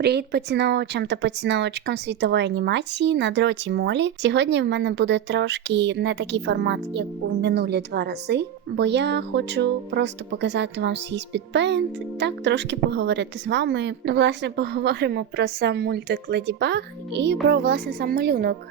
Привіт поціновувачам та поціновувачкам світової анімації на дроті Молі. Сьогодні в мене буде трошки не такий формат, як був минулі два рази, бо я хочу просто показати вам свій спідпейнт, так трошки поговорити з вами. Ну, власне, поговоримо про сам мультик Леді Баг і про власне сам малюнок.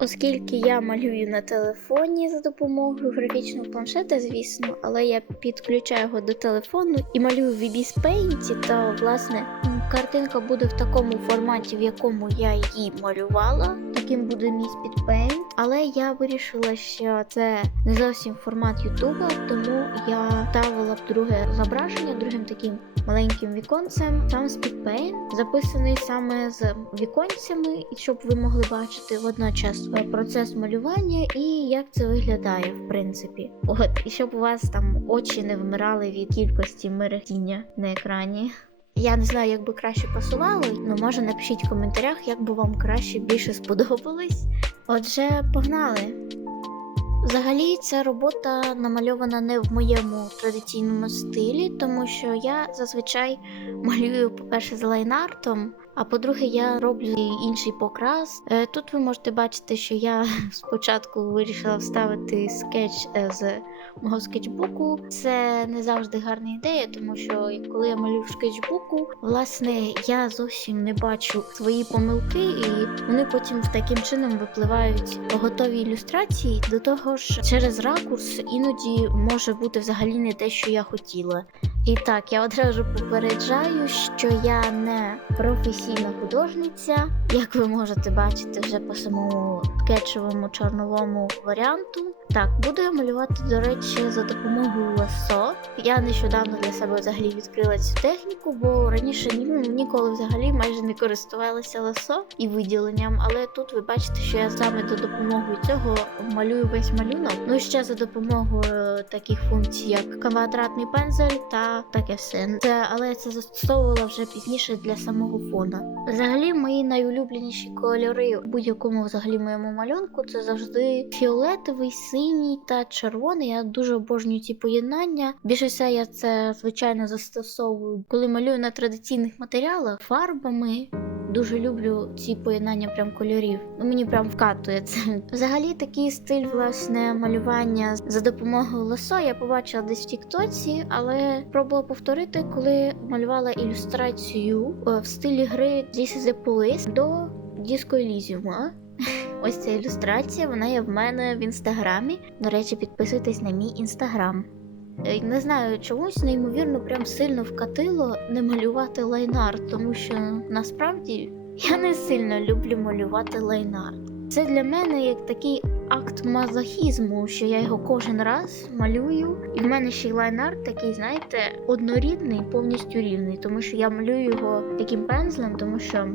Оскільки я малюю на телефоні за допомогою графічного планшета, звісно, але я підключаю його до телефону і малюю в VB Paint, то власне картинка буде в такому форматі, в якому я її малювала. Таким буде мій спідпейнт. Але я вирішила, що це не зовсім формат Ютуба, тому я ставила друге зображення другим таким маленьким віконцем. Там спідпейнт записаний саме з віконцями, і щоб ви могли бачити водночас е, процес малювання і як це виглядає, в принципі. От, і щоб у вас там очі не вмирали від кількості мерехтіння на екрані. Я не знаю, як би краще пасувало, але може напишіть в коментарях, як би вам краще більше сподобалось. Отже, погнали! Взагалі, ця робота намальована не в моєму традиційному стилі, тому що я зазвичай малюю, по-перше, з лайнартом, а по-друге, я роблю інший покрас. Е, Тут ви можете бачити, що я спочатку вирішила вставити скетч е, з мого скетчбуку. Це не завжди гарна ідея, тому що коли я малюю в скетчбуку, власне, я зовсім не бачу свої помилки, і вони потім таким чином випливають готові ілюстрації. До того ж, через ракурс іноді може бути взагалі не те, що я хотіла. І так, я одразу попереджаю, що я не професійна художниця, як ви можете бачити вже по самому скетчевому чорновому варіанту. Так, буду я малювати, до речі, за допомогою ласо. Я нещодавно для себе взагалі відкрила цю техніку, бо раніше ні, ну, ніколи взагалі майже не користувалася ласо і виділенням. Але тут ви бачите, що я саме за допомогою цього малюю весь малюнок. Ну і ще за допомогою таких функцій, як квадратний пензель та таке все. Це, але я це застосовувала вже пізніше для самого фона. Взагалі, мої найулюбленіші кольори у будь-якому взагалі моєму малюнку це завжди фіолетовий, синій та червоний. Я дуже обожнюю ці поєднання. Більше все я це звичайно застосовую, коли малюю на традиційних матеріалах фарбами. Дуже люблю ці поєднання прям кольорів. Ну мені прям вкатує це. Взагалі такий стиль власне малювання за допомогою лосо я побачила десь в Тіктоці, але пробувала повторити, коли малювала ілюстрацію е, в стилі гри This is the Police до Disco Elysium. Ось ця ілюстрація, вона є в мене в інстаграмі. До речі, підписуйтесь на мій інстаграм. Е, Не знаю, чомусь неймовірно прям сильно вкатило не малювати лайнарт, тому що насправді я не сильно люблю малювати лайнарт. Це для мене як такий акт мазохізму, що я його кожен раз малюю. І в мене ще й лайнарт такий, знаєте, однорідний, повністю рівний, тому що я малюю його таким пензлем, тому що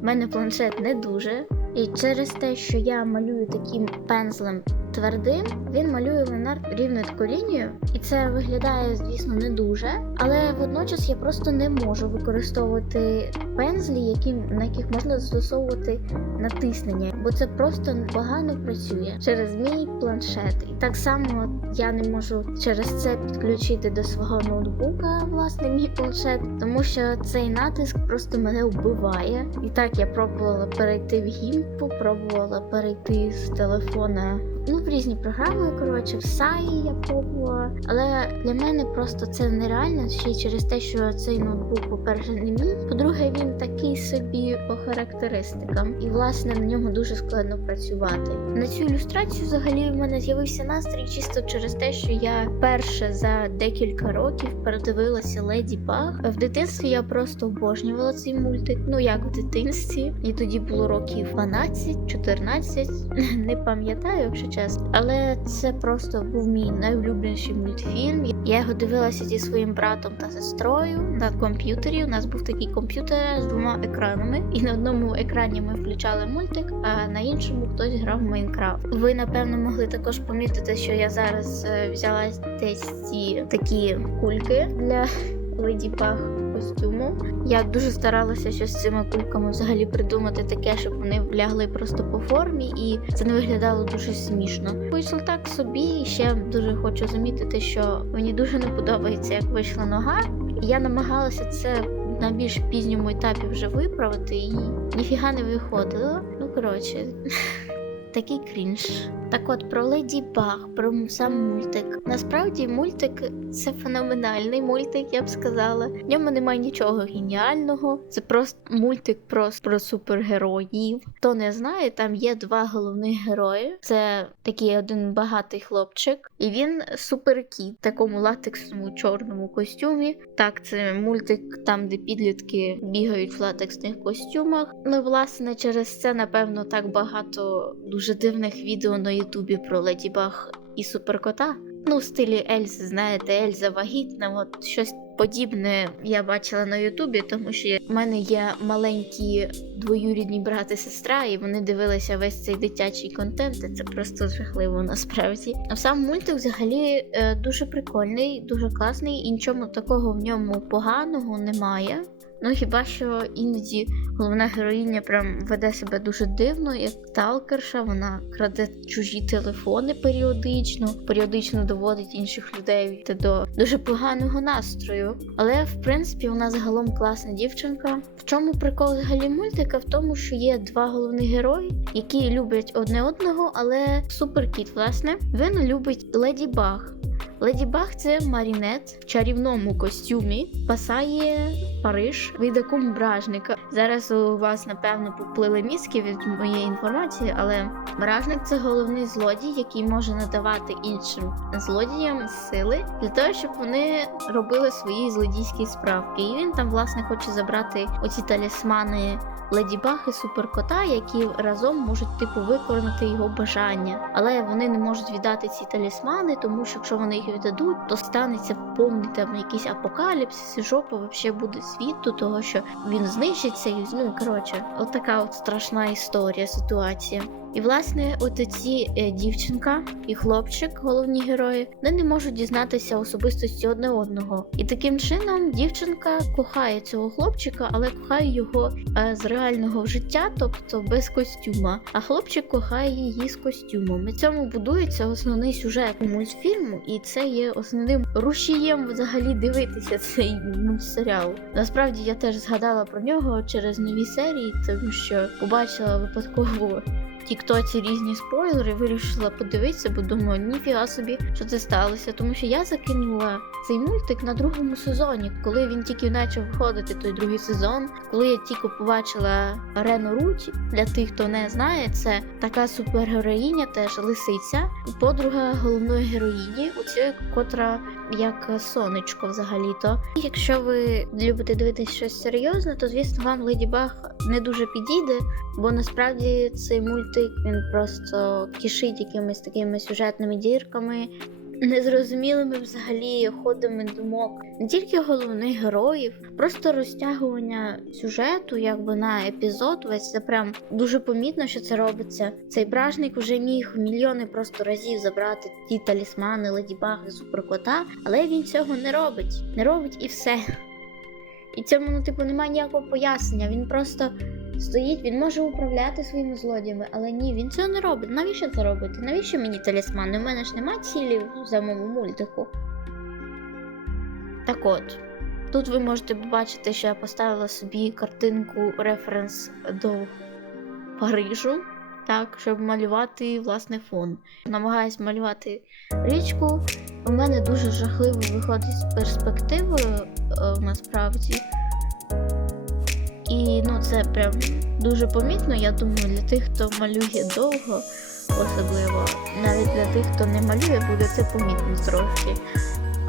в мене планшет не дуже. І через те, що я малюю таким пензлем твердим, він малює лайнарт рівно таку лінію, і це виглядає, звісно, не дуже. Але водночас я просто не можу використовувати пензлі, які, на яких можна застосовувати натиснення, бо це просто погано працює через мій планшет. І так само я не можу через це підключити до свого ноутбука власне мій планшет, тому що цей натиск просто мене вбиває. І так я пробувала перейти в гімпу, пробувала перейти з телефона. Ну, в різні програми, коротше, в SAI я пробувала. Але для мене просто це нереально ще через те, що цей ноутбук, по-перше, не мій. По-друге, він такий собі по характеристикам, і власне на ньому дуже складно працювати. На цю ілюстрацію взагалі в мене з'явився настрій чисто через те, що я перше за декілька років передивилася Леді Баг. В дитинстві я просто обожнювала цей мультик. Ну як в дитинстві, і тоді було років 12-14, не пам'ятаю, якщо чесно. Але це просто був мій найулюбленіший мультфільм. Я його дивилася зі своїм братом та сестрою на комп'ютері. У нас був такий комп'ютер з двома екранами, і на одному екрані ми включали мультик, а на іншому хтось грав в Майнкрафт. Ви напевно могли також помітити, що я зараз е, взяла десь ці такі кульки для Леді Баг костюму. Я дуже старалася щось з цими кульками взагалі придумати таке, щоб вони лягли просто по формі, і це не виглядало дуже смішно. Вийшло так собі, і ще дуже хочу замітити, що мені дуже не подобається, як вийшла нога. Я намагалася це на більш пізньому етапі вже виправити і ніфіга не виходило. Ну коротше. Такий крінж. Так от про Леді Баг, про сам мультик. Насправді мультик це феноменальний мультик, я б сказала. В ньому немає нічого геніального. Це просто мультик про, про супергероїв. Хто не знає, там є два головних герої. Це такий один багатий хлопчик, і він суперкіт в такому латексному чорному костюмі. Так, це мультик там, де підлітки бігають в латексних костюмах. Ну, власне, через це, напевно, так багато дуже дивних відео на Ютубі про Леді Баг і суперкота. Ну, в стилі Ельзи, знаєте, Ельза вагітна, от щось подібне я бачила на Ютубі, тому що в мене є маленькі двоюрідні брат і сестра, і вони дивилися весь цей дитячий контент. і Це просто жахливо насправді. А сам мультик взагалі е, дуже прикольний, дуже класний, і нічого такого в ньому поганого немає. Ну хіба що іноді головна героїня прям веде себе дуже дивно, як сталкерша, вона краде чужі телефони періодично, періодично доводить інших людей до дуже поганого настрою. Але в принципі вона загалом класна дівчинка. В чому прикол взагалі мультика? В тому, що є два головні герої, які люблять одне одного, але суперкіт, власне, він любить Леді Баг. Леді Баг це Марінет в чарівному костюмі, спасає Париж від акум бражника. Зараз у вас напевно поплили мізки від моєї інформації, але бражник це головний злодій, який може надавати іншим злодіям сили для того, щоб вони робили свої злодійські справки. І він там власне хоче забрати оці талісмани Леді Баг і суперкота, які разом можуть типу виконати його бажання. Але вони не можуть віддати ці талісмани, тому що якщо вони їх віддадуть, то станеться повний там якийсь апокаліпсис, і жопа взагалі буде світу, того що він знищиться, і ну коротше, от от страшна історія, ситуація. І власне, от ці е, дівчинка і хлопчик, головні герої, вони не можуть дізнатися особистості одне одного. І таким чином дівчинка кохає цього хлопчика, але кохає його е, з реального життя, тобто без костюма. А хлопчик кохає її з костюмом. І цьому будується основний сюжет мультфільму, і це є основним рушієм взагалі дивитися цей мультсеріал. Насправді я теж згадала про нього через нові серії, тому що побачила випадково тіктоці різні спойлери, вирішила подивитися, бо думаю, ніфіга собі, що це сталося. Тому що я закинула цей мультик на другому сезоні, коли він тільки почав виходити, той другий сезон. Коли я тільки побачила Рену Руть, для тих, хто не знає, це така супергероїня, теж лисиця, подруга головної героїні, у цієї, котра як сонечко взагалі-то. Якщо ви любите дивитися щось серйозне, то звісно вам Леді Баг не дуже підійде, бо насправді цей мультик він просто кишить якимись такими сюжетними дірками. Незрозумілими взагалі ходами думок не тільки головних героїв, просто розтягування сюжету, якби на епізод. Весь це прям дуже помітно, що це робиться. Цей бражник вже міг мільйони просто разів забрати ті талісмани, леді Баг суперкота, але він цього не робить. Не робить і все. І цьому, ну, типу, немає ніякого пояснення. Він просто стоїть, він може управляти своїми злодіями, але ні, він цього не робить. Навіщо це робити? Навіщо мені талісмани? У мене ж нема цілі в самому мультику. Так от, тут ви можете побачити, що я поставила собі картинку референс до Парижу, так, щоб малювати власне фон. Намагаюсь малювати річку. У мене дуже жахливо виходить з перспективою е, насправді. І ну це прям дуже помітно, я думаю, для тих, хто малює довго, особливо, навіть для тих, хто не малює, буде це помітно трошки.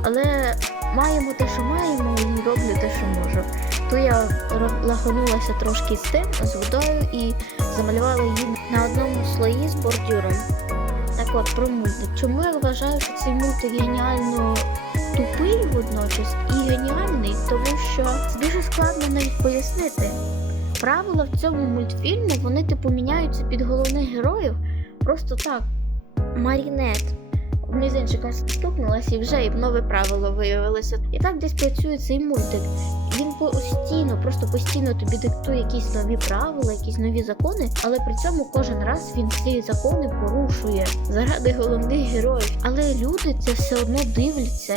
Але маємо те, що маємо, і роблю те, що можу. То я ро- трошки з тим, з водою і замалювала її на одному слої з бордюром. Так от про мультик. Чому я вважаю, що цей мультик геніально тупий водночас і геніальний, тому що дуже складно навіть пояснити. Правила в цьому мультфільмі вони типу міняються під головних героїв просто так. Марінет. Мізинчиком стукнулася і вже і нове правило виявилося. І так десь працює цей мультик. Він постійно, просто постійно тобі диктує якісь нові правила, якісь нові закони, але при цьому кожен раз він ці закони порушує заради головних героїв. Але люди це все одно дивляться,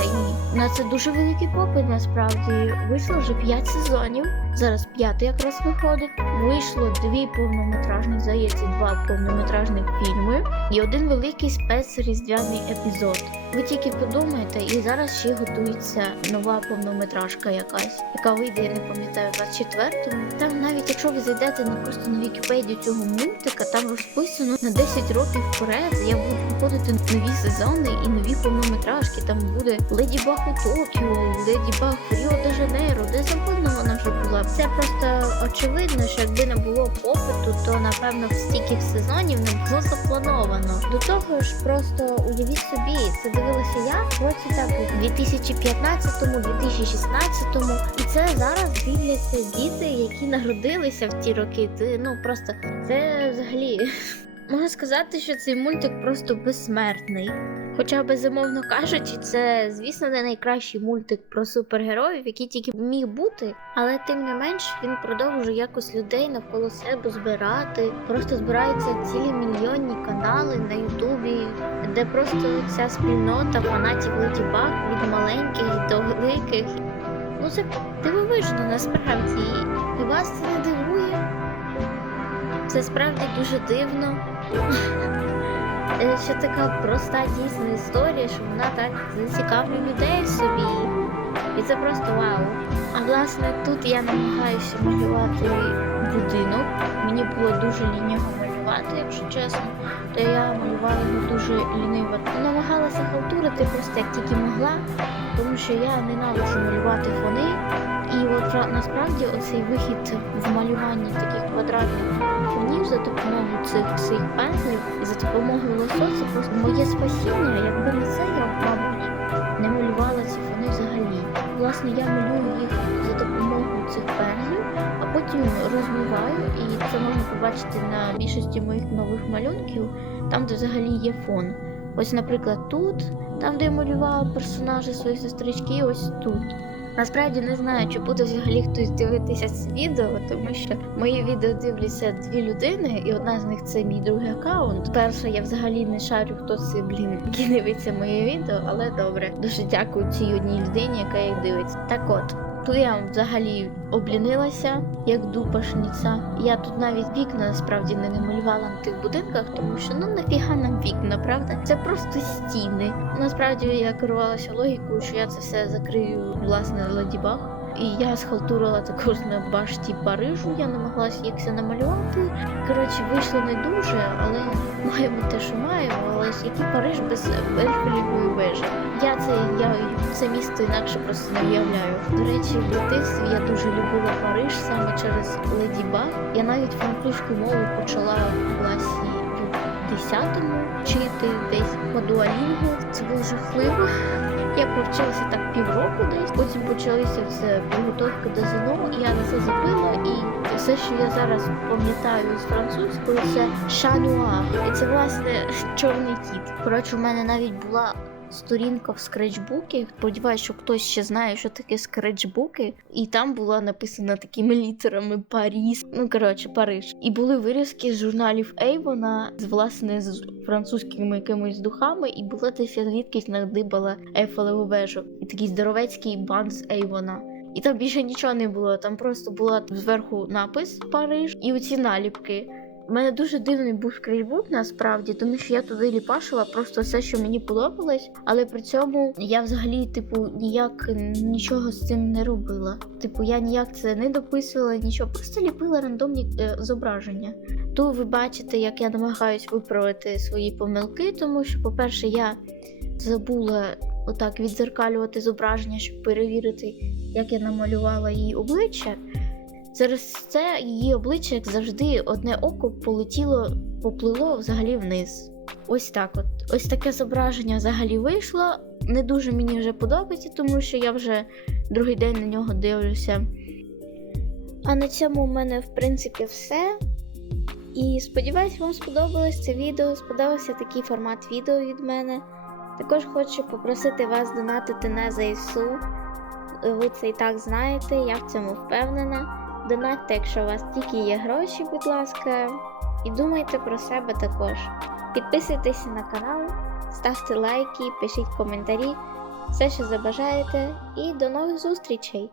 і на це дуже великий попит. Насправді вийшло вже 5 сезонів. Зараз п'ятий якраз виходить. Вийшло дві повнометражних, здається, два повнометражних фільми і один великий спецріздвяний епізод. Ви тільки подумайте, і зараз ще готується нова повнометражка якась, яка вийде, я не пам'ятаю, в 24-му. Там навіть якщо ви зайдете на просто на Вікіпедію цього мультика, там розписано на 10 років вперед. Я буду виходити нові сезони і нові повнометражки. Там буде Леді Баг у Токіо, Леді Баг Ріо де Жанейро, де завгодно вона вже була. Це просто очевидно, що якби не було попиту, то напевно стільки сезонів не було заплановано. До того ж, просто уявіть собі, це дивилася я році так у 2015-му, 2016-му, і це зараз дивляться діти, які народилися в ті роки. Це ну просто це взагалі. Можна сказати, що цей мультик просто безсмертний. Хоча, безумовно кажучи, це, звісно, не найкращий мультик про супергероїв, який тільки міг бути, але тим не менш він продовжує якось людей навколо себе збирати. Просто збираються цілі мільйонні канали на Ютубі, де просто ця спільнота фанатів Леді Баг від маленьких до великих. Ну це дивовижно насправді. І вас це не дивує? Це справді дуже дивно. Е, Що така проста дійсна історія, що вона так зацікавлює людей собі. І це просто вау. А власне тут я намагаюся малювати будинок. Мені було дуже лінь його малювати, якщо чесно. То я малювала його дуже ліниво. Намагалася халтурити просто як тільки могла, тому що я ненавиджу малювати фони. Насправді оцей вихід в малюванні таких квадратних фонів за допомогою цих цих пензлів і за допомогою лосо це просто моє спасіння. Якби не це, я мабуть, не малювала ці фони взагалі. Власне, я малюю їх за допомогою цих пензлів, а потім розмиваю, і це можна побачити на більшості моїх нових малюнків, там, де взагалі є фон. Ось, наприклад, тут, там, де я малювала персонажі своєї сестрички, ось тут. Насправді не знаю, чи буде взагалі хтось дивитися це відео, тому що мої відео дивляться дві людини, і одна з них це мій другий аккаунт. Перша я взагалі не шарю, хто це, блін, дивиться моє відео, але добре. Дуже дякую цій одній людині, яка їх дивиться. Так от. Тут я взагалі облінилася, як дупашниця. Я тут навіть вікна насправді не намалювала на тих будинках, тому що ну нафіга нам вікна, правда? Це просто стіни. Насправді я керувалася логікою, що я це все закрию власне Леді Баг. І я схалтурила також на башті Парижу, я намагалася їх все намалювати. Коротше, вийшло не дуже, але маємо те, що маємо. Але ж який Париж без Ельфелівої вежі? Я це я це місто інакше просто не уявляю. До речі, в дитинстві я дуже любила Париж саме через Леді Баг. Я навіть французьку мову почала в класі 10-му вчити десь по дуалінгу. Це було жахливо. Я повчилася так півроку десь, потім почалися все підготовка до ЗНО, і я на це забила, і все, що я зараз пам'ятаю з французькою, це шануа. І це власне чорний кіт. Коротше, у мене навіть була. Сторінка в скретчбукі. Сподіваюсь, що хтось ще знає, що таке скретчбуки. І там була написана такими літерами Паріс. Ну коротше, Париж. І були вирізки з журналів Ейвона з власне з французькими якимись духами, і була десь я звідкись надибала Ейфелеву вежу. І такий здоровецький банк з Ейвона. І там більше нічого не було. Там просто була зверху напис Париж і оці наліпки. У мене дуже дивний був скрейбук насправді, тому що я туди ліпашила просто все, що мені подобалось, але при цьому я взагалі, типу, ніяк нічого з цим не робила. Типу, я ніяк це не дописувала, нічого, просто ліпила рандомні е, зображення. Тут ви бачите, як я намагаюсь виправити свої помилки, тому що, по-перше, я забула отак відзеркалювати зображення, щоб перевірити, як я намалювала її обличчя. Через це її обличчя, як завжди, одне око полетіло, поплило взагалі вниз. Ось так от. Ось таке зображення взагалі вийшло. Не дуже мені вже подобається, тому що я вже другий день на нього дивлюся. А на цьому у мене, в принципі, все. І сподіваюсь, вам сподобалось це відео, сподобався такий формат відео від мене. Також хочу попросити вас донатити на ЗСУ. ви це і так знаєте, я в цьому впевнена. Донатьте, якщо у вас тільки є гроші, будь ласка, і думайте про себе також. Підписуйтесь на канал, ставте лайки, пишіть коментарі, все, що забажаєте, і до нових зустрічей!